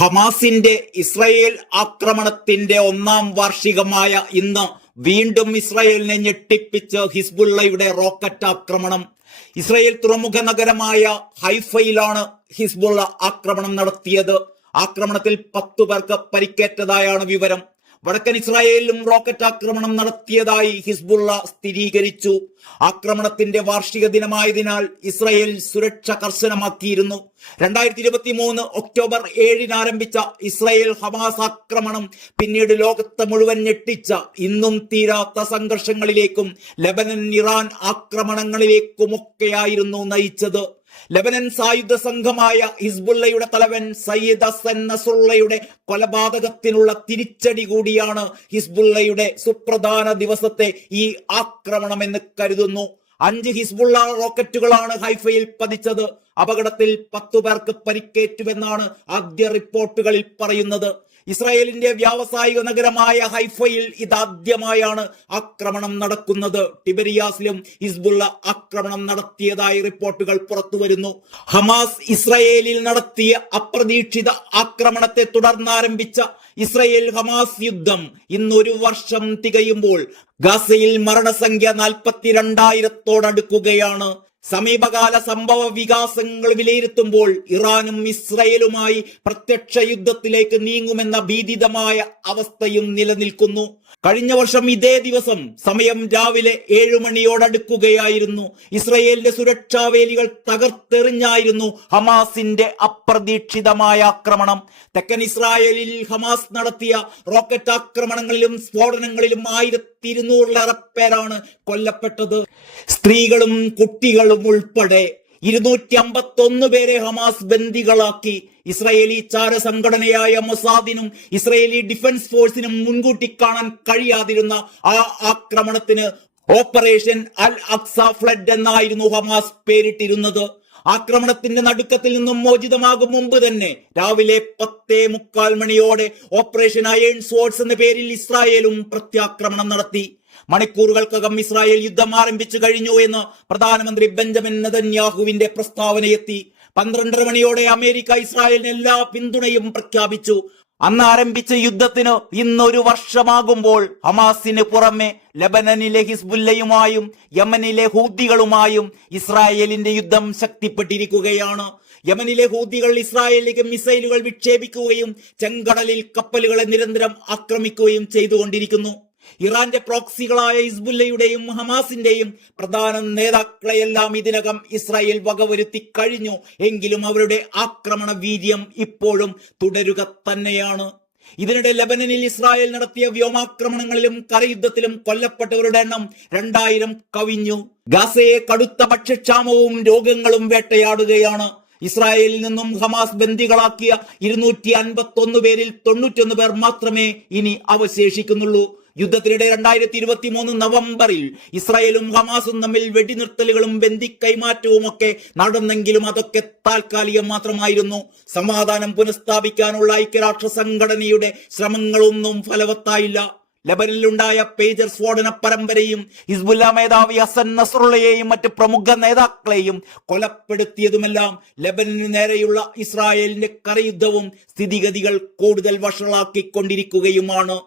ഹമാസിന്റെ ഇസ്രായേൽ ആക്രമണത്തിന്റെ 1-ാം വാർഷികമായ ഇന്ന് വീണ്ടും ഇസ്രായേലിനെ ഞെട്ടിപ്പിച്ച് ഹിസ്ബുള്ളയുടെ റോക്കറ്റ് ആക്രമണം. ഇസ്രായേൽ തുറമുഖ നഗരമായ ഹൈഫയിലാണ് ഹിസ്ബുള്ള ആക്രമണം നടത്തിയത്. ആക്രമണത്തിൽ 10 പേർക്ക് പരിക്കേറ്റതായാണ് വിവരം. വടക്കൻ ഇസ്രായേലിലും റോക്കറ്റ് ആക്രമണം നടത്തിയതായി ഹിസ്ബുള്ള സ്ഥിരീകരിച്ചു. ആക്രമണത്തിന്റെ വാർഷിക ദിനമായതിനാൽ ഇസ്രായേൽ സുരക്ഷ കർശനമാക്കിയിരുന്നു. 2023 ഒക്ടോബർ 7 ആരംഭിച്ച ഇസ്രായേൽ ഹമാസ് ആക്രമണം പിന്നീട് ലോകത്തെ മുഴുവൻ ഞെട്ടിച്ച ഇന്നും തീരാത്ത സംഘർഷങ്ങളിലേക്കും ലെബനൻ ഇറാൻ ആക്രമണങ്ങളിലേക്കുമൊക്കെയായിരുന്നു നയിച്ചത്. ലെബനൻ സായുധ സംഘമായ ഹിസ്ബുള്ളയുടെ തലവൻ സയ്യിദ് ഹസൻ നസ്രുള്ളയുടെ കൊലപാതകത്തിനുള്ള തിരിച്ചടി കൂടിയാണ് ഹിസ്ബുള്ളയുടെ സുപ്രധാന ദിവസത്തെ ഈ ആക്രമണമെന്ന് കരുതുന്നു. 5 ഹിസ്ബുള്ള റോക്കറ്റുകളാണ് ഹൈഫയിൽ പതിച്ചത്. അപകടത്തിൽ 10 പേർക്ക് പരിക്കേറ്റുവെന്നാണ് ആദ്യ റിപ്പോർട്ടുകളിൽ പറയുന്നത്. ഇസ്രായേലിന്റെ വ്യാവസായിക നഗരമായ ഹൈഫയിൽ ഇതാദ്യമായാണ് ആക്രമണം നടക്കുന്നത്. ടിബരിയാസിലും ഹിസ്ബുള്ള ആക്രമണം നടത്തിയതായി റിപ്പോർട്ടുകൾ പുറത്തുവരുന്നു. ഹമാസ് ഇസ്രായേലിൽ നടത്തിയ അപ്രതീക്ഷിത ആക്രമണത്തെ തുടർന്നാരംഭിച്ച ഇസ്രായേൽ ഹമാസ് യുദ്ധം ഇന്ന് 1 വർഷം തികയുമ്പോൾ ഗാസയിൽ മരണസംഖ്യ 42,000-ഓടടുക്കുകയാണ്. സമീപകാല സംഭവ വികാസങ്ങൾ വിലയിരുത്തുമ്പോൾ ഇറാനും ഇസ്രായേലുമായി പ്രത്യക്ഷ യുദ്ധത്തിലേക്ക് നീങ്ങുമെന്ന ഭീതിതമായ അവസ്ഥയും നിലനിൽക്കുന്നു. കഴിഞ്ഞ വർഷം ഇതേ ദിവസം സമയം രാവിലെ 7 മണിയോടടുക്കുകയായിരുന്നു. ഇസ്രായേലിന്റെ സുരക്ഷാ വേലികൾ തകർത്തെറിഞ്ഞായിരുന്നു ഹമാസിന്റെ അപ്രതീക്ഷിതമായ ആക്രമണം. തെക്കൻ ഇസ്രായേലിൽ ഹമാസ് നടത്തിയ റോക്കറ്റ് ആക്രമണങ്ങളിലും സ്ഫോടനങ്ങളിലും 1200-ലേറെ പേരാണ് കൊല്ലപ്പെട്ടത്. സ്ത്രീകളും കുട്ടികളും ഉൾപ്പെടെ 251 പേരെ ഹമാസ് ബന്ദികളാക്കി. ഇസ്രായേലി ചാര സംഘടനയായ മൊസാദിനും ഇസ്രായേലി ഡിഫൻസ് ഫോഴ്സിനും മുൻകൂട്ടി കാണാൻ കഴിയാതിരുന്ന ആ ആക്രമണത്തിന് ഓപ്പറേഷൻ അൽ അക്സ ഫ്ലഡ് എന്നായിരുന്നു ഹമാസ് പേരിട്ടിരുന്നത്. ആക്രമണത്തിന്റെ നടുക്കത്തിൽ നിന്നും മോചിതമാകും മുമ്പ് തന്നെ രാവിലെ 10:45 മണിയോടെ ഓപ്പറേഷൻ അയൺ സ്വാർഡ്സ് എന്ന പേരിൽ ഇസ്രായേലും പ്രത്യാക്രമണം നടത്തി. മണിക്കൂറുകൾക്കകം ഇസ്രായേൽ യുദ്ധം ആരംഭിച്ചു കഴിഞ്ഞു എന്ന് പ്രധാനമന്ത്രി ബെഞ്ചമിൻ നെതന്യാഹുവിന്റെ പ്രസ്താവനയെത്തി. 12:30 മണിയോടെ അമേരിക്ക ഇസ്രായേലിന് എല്ലാ പിന്തുണയും പ്രഖ്യാപിച്ചു. അന്ന് ആരംഭിച്ച യുദ്ധത്തിന് ഇന്ന് 1 വർഷമാകുമ്പോൾ ഹമാസിന് പുറമെ ലെബനനിലെ ഹിസ്ബുല്ലയുമായും യമനിലെ ഹൂതികളുമായും ഇസ്രായേലിന്റെ യുദ്ധം ശക്തിപ്പെട്ടിരിക്കുകയാണ്. യമനിലെ ഹൂതികൾ ഇസ്രായേലിലേക്ക് മിസൈലുകൾ വിക്ഷേപിക്കുകയും ചെങ്കടലിൽ കപ്പലുകളെ നിരന്തരം ആക്രമിക്കുകയും ചെയ്തുകൊണ്ടിരിക്കുന്നു. ഇറാന്റെ പ്രോക്സികളായ ഹിസ്ബുല്ലയുടെയും ഹമാസിന്റെയും പ്രധാന നേതാക്കളെയെല്ലാം ഇതിനകം ഇസ്രായേൽ വകവരുത്തി കഴിഞ്ഞു. എങ്കിലും അവരുടെ ആക്രമണ വീര്യം ഇപ്പോഴും തുടരുക തന്നെയാണ്. ഇതിനിടെ ലെബനനിൽ ഇസ്രായേൽ നടത്തിയ വ്യോമാക്രമണങ്ങളിലും കരയുദ്ധത്തിലും കൊല്ലപ്പെട്ടവരുടെ എണ്ണം 2000 കവിഞ്ഞു. ഗാസയെ കടുത്ത ഭക്ഷ്യക്ഷാമവും രോഗങ്ങളും വേട്ടയാടുകയാണ്. ഇസ്രായേലിൽ നിന്നും ഹമാസ് ബന്ദികളാക്കിയ 251 പേരിൽ 91 പേർ മാത്രമേ ഇനി അവശേഷിക്കുന്നുള്ളൂ. യുദ്ധത്തിനിടെ 2023 നവംബറിൽ ഇസ്രായേലും ഹമാസും തമ്മിൽ വെടിനിർത്തലുകളും ബന്ദി കൈമാറ്റവും ഒക്കെ നടന്നെങ്കിലും അതൊക്കെ താൽക്കാലികം മാത്രമായിരുന്നു. സമാധാനം പുനഃസ്ഥാപിക്കാനുള്ള ഐക്യരാഷ്ട്ര സംഘടനയുടെ ശ്രമങ്ങളൊന്നും ഫലവത്തായില്ല. ലെബനിലുണ്ടായ പേജർ സ്ഫോടന പരമ്പരയും ഹിസ്ബുല്ല മേധാവി ഹസൻ നസ്രുള്ളയെയും മറ്റ് പ്രമുഖ നേതാക്കളെയും കൊലപ്പെടുത്തിയതുമെല്ലാം ലെബനന് നേരെയുള്ള ഇസ്രായേലിന്റെ കരയുദ്ധവും സ്ഥിതിഗതികൾ കൂടുതൽ വഷളാക്കിക്കൊണ്ടിരിക്കുകയുമാണ്.